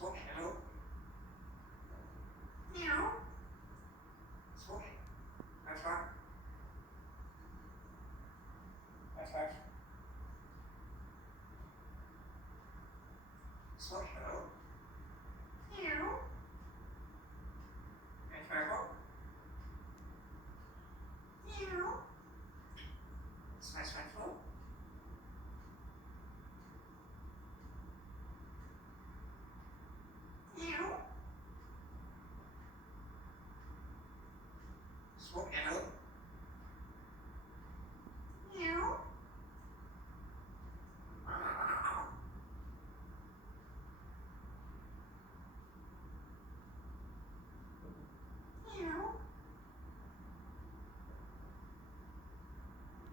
Hello. Meow. Smoking. That's right. That's right. Smoking. Hello. Meow. That's right. Meow. Smash my phone. Meow. Smoking. Hello.